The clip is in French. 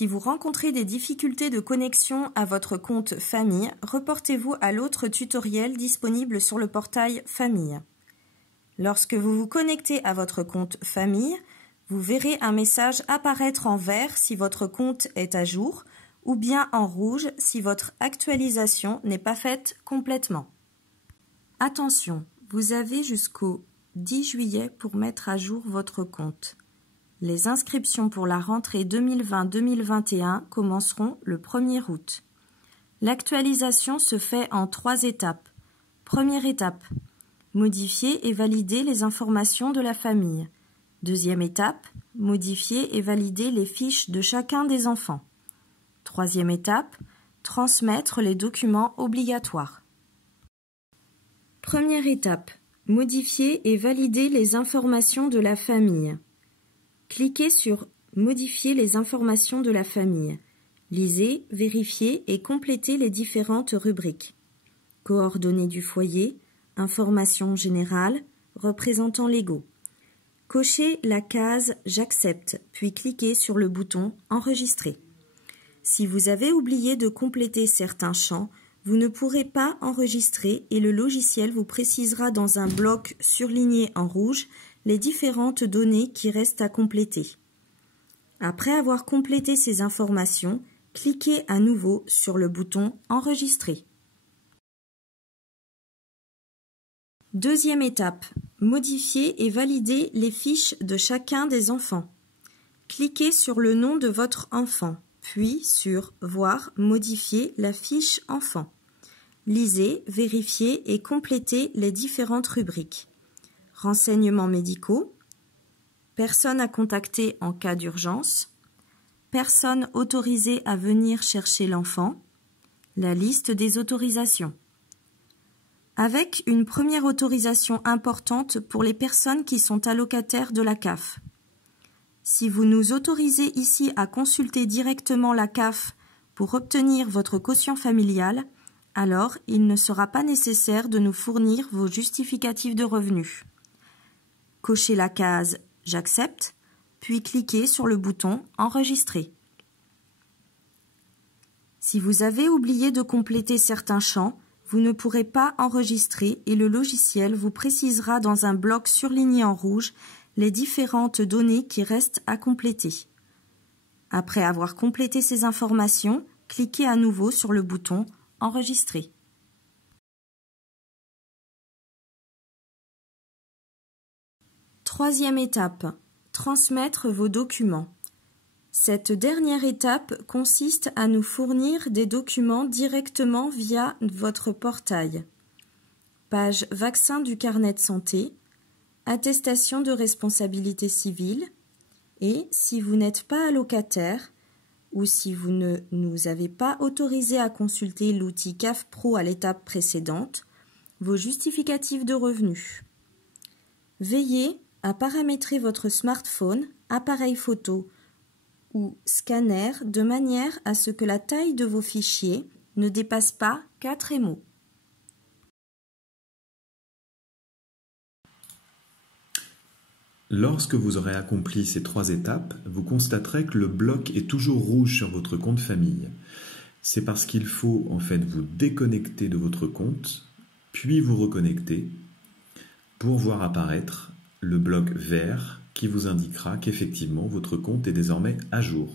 Si vous rencontrez des difficultés de connexion à votre compte Famille, reportez-vous à l'autre tutoriel disponible sur le portail Famille. Lorsque vous vous connectez à votre compte Famille, vous verrez un message apparaître en vert si votre compte est à jour ou bien en rouge si votre actualisation n'est pas faite complètement. Attention, vous avez jusqu'au 10 juillet pour mettre à jour votre compte. Les inscriptions pour la rentrée 2020-2021 commenceront le 1er août. L'actualisation se fait en 3 étapes. Première étape, modifier et valider les informations de la famille. Deuxième étape, modifier et valider les fiches de chacun des enfants. Troisième étape, transmettre les documents obligatoires. Première étape, modifier et valider les informations de la famille. Cliquez sur « Modifier les informations de la famille ». Lisez, vérifiez et complétez les différentes rubriques. Coordonnées du foyer, informations générales, représentants légaux. Cochez la case « J'accepte » puis cliquez sur le bouton « Enregistrer ». Si vous avez oublié de compléter certains champs, vous ne pourrez pas enregistrer et le logiciel vous précisera dans un bloc surligné en rouge les différentes données qui restent à compléter. Après avoir complété ces informations, cliquez à nouveau sur le bouton « Enregistrer ». Deuxième étape, modifier et valider les fiches de chacun des enfants. Cliquez sur le nom de votre enfant, puis sur « Voir, modifier la fiche enfant ». Lisez, vérifiez et complétez les différentes rubriques. Renseignements médicaux, personnes à contacter en cas d'urgence, personnes autorisées à venir chercher l'enfant, la liste des autorisations. Avec une première autorisation importante pour les personnes qui sont allocataires de la CAF. Si vous nous autorisez ici à consulter directement la CAF pour obtenir votre quotient familial, alors il ne sera pas nécessaire de nous fournir vos justificatifs de revenus. Cochez la case « J'accepte » puis cliquez sur le bouton « Enregistrer ». Si vous avez oublié de compléter certains champs, vous ne pourrez pas enregistrer et le logiciel vous précisera dans un bloc surligné en rouge les différentes données qui restent à compléter. Après avoir complété ces informations, cliquez à nouveau sur le bouton « Enregistrer ». Troisième étape, transmettre vos documents. Cette dernière étape consiste à nous fournir des documents directement via votre portail. Page vaccin du carnet de santé, attestation de responsabilité civile et, si vous n'êtes pas allocataire ou si vous ne nous avez pas autorisé à consulter l'outil CAF Pro à l'étape précédente, vos justificatifs de revenus. Veillez à paramétrer votre smartphone, appareil photo ou scanner de manière à ce que la taille de vos fichiers ne dépasse pas 4 MO. Lorsque vous aurez accompli ces 3 étapes, vous constaterez que le bloc est toujours rouge sur votre compte famille. C'est parce qu'il faut en fait vous déconnecter de votre compte, puis vous reconnecter pour voir apparaître le bloc vert qui vous indiquera qu'effectivement votre compte est désormais à jour.